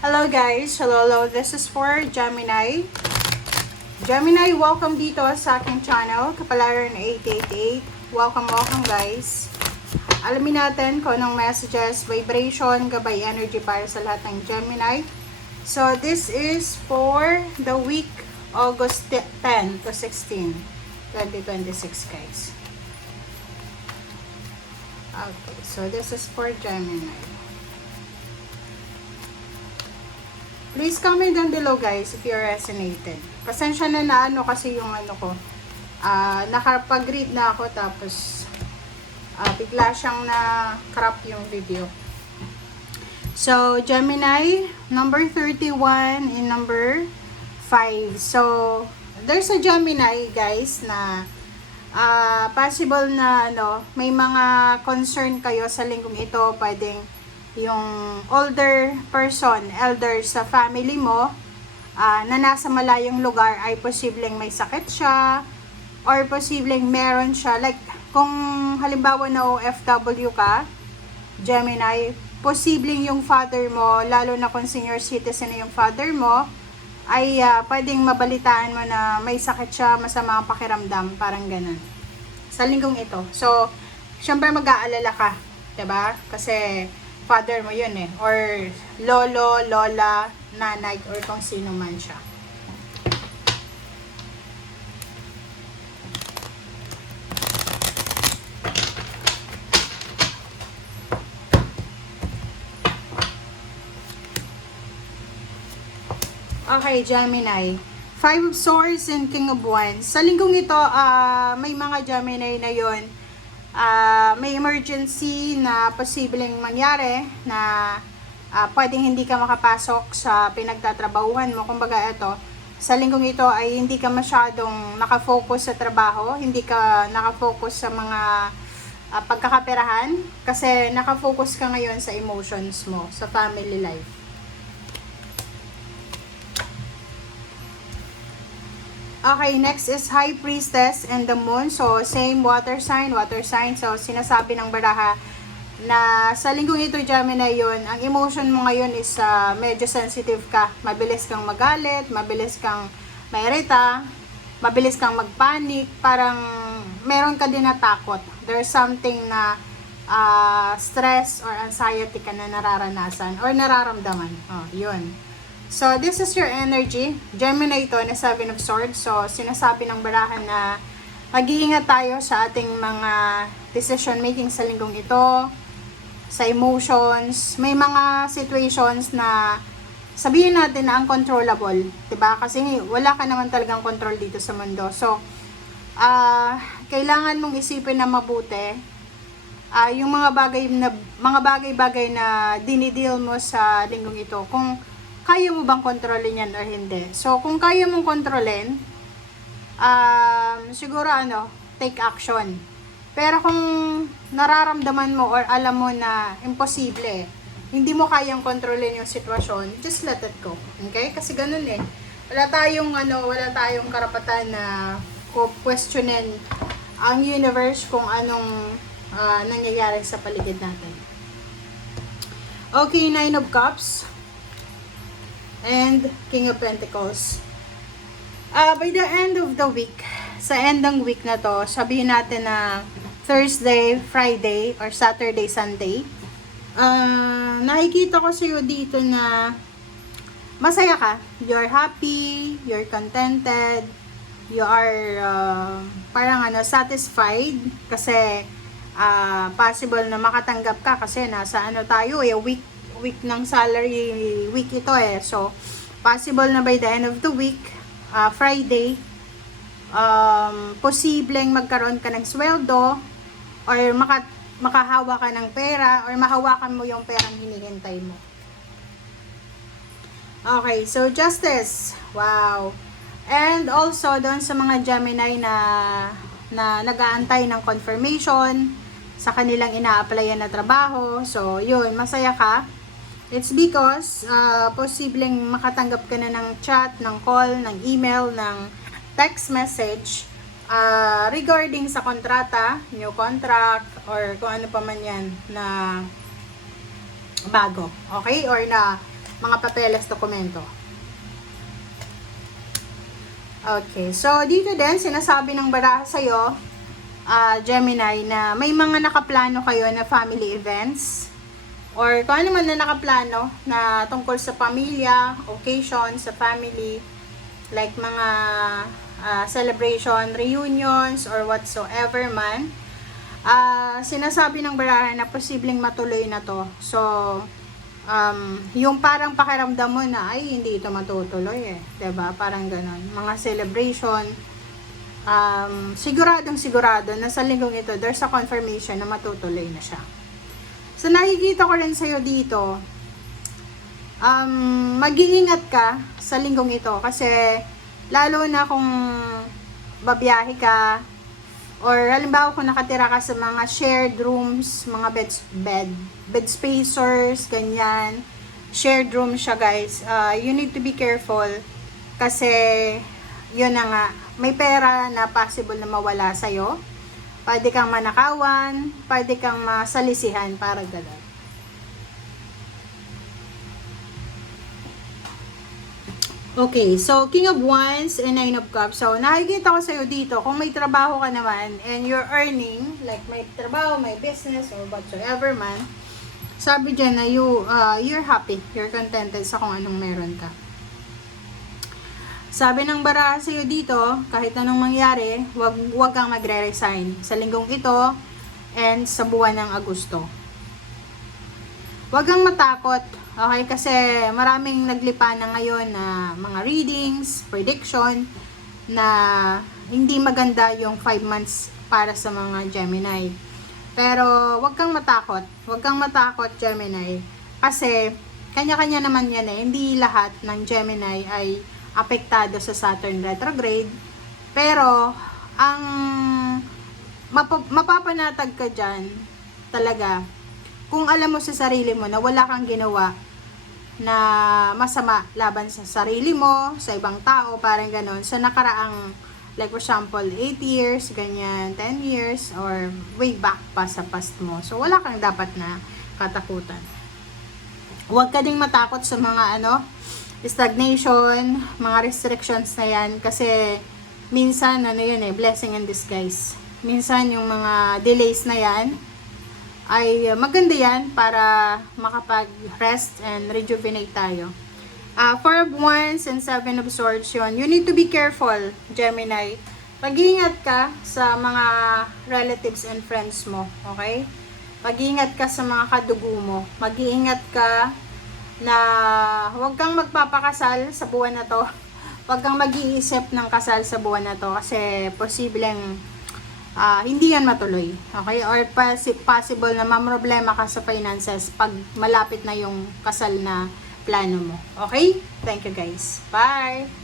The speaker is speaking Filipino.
Hello guys, hello, this is for Gemini. Gemini, welcome dito sa aking channel, Kapalaran 888. Welcome guys. Alamin natin kung anong messages, vibration, gabay energy para sa lahat ng Gemini. So this is for the week August 10 to 16, 2026 guys. Okay, so this is for Gemini. Please comment down below guys if you resonated. Pasensya na ano kasi yung ano ko. Nakapag-read na ako tapos bigla siyang na-crop yung video. So, Gemini, number 31 and number 5. So, there's a Gemini guys na possible na may mga concern kayo sa linggong ito. Pwedeng yung older person, elder sa family mo, na nasa malayong lugar ay posibleng may sakit siya or posibleng meron siya. Like, kung halimbawa na OFW ka, Gemini, posibleng yung father mo, lalo na kung senior citizen na yung father mo, ay pwedeng mabalitaan mo na may sakit siya, masama ang pakiramdam, parang ganun. Sa linggong ito. So, syempre mag-aalala ka, diba? Kasi father mo yun eh, or lolo, lola, nanay, or kung sino man siya. Okay, Gemini. Five of Swords and King of Wands. Sa linggong ito, may mga Gemini na yun. May emergency na posibleng mangyari na pwedeng hindi ka makapasok sa pinagtatrabahuhan mo. Kumbaga ito, sa linggong ito ay hindi ka masyadong nakafocus sa trabaho, hindi ka nakafocus sa mga pagkakaperahan kasi nakafocus ka ngayon sa emotions mo, sa family life. Okay, next is High Priestess and the Moon. So, same water sign. So, sinasabi ng baraha na sa linggong ito, Gemini, yun, ang emotion mo ngayon is medyo sensitive ka. Mabilis kang magalit, mabilis kang mairita, mabilis kang magpanik, parang meron ka din na takot. There's something na stress or anxiety ka na nararanasan or nararamdaman. Oh, yun. So, this is your energy. Gemini ito na Seven of Swords. So, sinasabi ng barahan na mag-iingat tayo sa ating mga decision making sa linggong ito, sa emotions. May mga situations na sabihin natin na uncontrollable, 'di ba? Kasi wala ka naman talagang control dito sa mundo. So, kailangan mong isipin na mabuti yung mga bagay-bagay na dinideal mo sa linggong ito. Kung kaya mo bang kontrolin yan or hindi. So, kung kaya mong kontrolin, siguro take action. Pero kung nararamdaman mo or alam mo na imposible, hindi mo kayang kontrolin yung sitwasyon, just let it go. Okay? Kasi ganun eh. Wala tayong karapatan na questionin ang universe kung anong nangyayari sa paligid natin. Okay, Nine of Cups and King of Pentacles. By the end of the week, sa end ng week na to, sabihin natin na Thursday, Friday, or Saturday, Sunday, nakikita ko sa'yo dito na masaya ka. You're happy, you're contented, you are parang satisfied kasi possible na makatanggap ka kasi nasa tayo week ng salary week ito eh. So, possible na by the end of the week, Friday, posibleng magkaroon ka ng sweldo or makahawa ka ng pera or mahawakan mo yung perang hinihintay mo. Okay, so Justice. Wow. And also, doon sa mga Gemini na nag-aantay ng confirmation sa kanilang ina-applyan na trabaho. So, yun, masaya ka. It's because posibleng makatanggap ka na ng chat, ng call, ng email, ng text message regarding sa kontrata, new contract, or kung ano pa man yan na bago. Okay? Or na mga papeles, dokumento. Okay, so dito din, sinasabi ng baraha sa'yo, Gemini, na may mga nakaplano kayo na family events or kung ano man na nakaplano na tungkol sa pamilya, occasion, sa family, like mga celebration, reunions, or whatsoever man. Sinasabi ng baraha na posibleng matuloy na to. So, yung parang pakiramdam mo na, ay, hindi ito matutuloy eh. 'Di ba? Parang ganon. Mga celebration, siguradong sigurado na sa linggong ito, there's a confirmation na matutuloy na siya. So, nakikita ko rin sa'yo dito, mag-iingat ka sa linggong ito kasi lalo na kung babiyahe ka or halimbawa kung nakatira ka sa mga shared rooms, mga bed spacers, ganyan. Shared room siya, guys. You need to be careful kasi yun na nga, may pera na possible na mawala sa'yo. Pwede kang manakawan, pwede kang masalisihan, para gano'n. Okay, so King of Wands and Nine of Cups. So, nakikita ko sa'yo dito, kung may trabaho ka naman and you're earning, like may trabaho, may business, or whatsoever man, sabi dyan na you're happy, you're contented sa kung anong meron ka. Sabi ng baraha sa'yo dito, kahit anong mangyari, wag kang magre-resign sa linggong ito and sa buwan ng Agosto. Wag kang matakot. Okay, kasi maraming naglipa na ngayon na mga readings, prediction, na hindi maganda yung 5 months para sa mga Gemini. Pero wag kang matakot. Wag kang matakot, Gemini. Kasi kanya-kanya naman yan eh. Hindi lahat ng Gemini ay apektado sa Saturn retrograde. Pero ang mapapanatag ka dyan talaga kung alam mo sa sarili mo na wala kang ginawa na masama laban sa sarili mo, sa ibang tao, parang ganon, sa nakaraang, like for example, 8 years, ganyan, 10 years, or way back pa sa past mo. So, wala kang dapat na katakutan. Huwag ka ding matakot sa mga, stagnation, mga restrictions na yan, kasi minsan, yun eh, blessing in disguise. Minsan, yung mga delays na yan, ay maganda yan para makapag-rest and rejuvenate tayo. 4 of Wands and 7 of Swords yun. You need to be careful, Gemini. Pag-iingat ka sa mga relatives and friends mo, okay? Pag-iingat ka sa mga kadugo mo. Mag-iingat ka na huwag kang magpapakasal sa buwan na to. Huwag kang mag-iisip ng kasal sa buwan na to kasi posibleng hindi yan matuloy. Okay? Or possible na mamroblema ka sa finances pag malapit na yung kasal na plano mo. Okay? Thank you guys. Bye!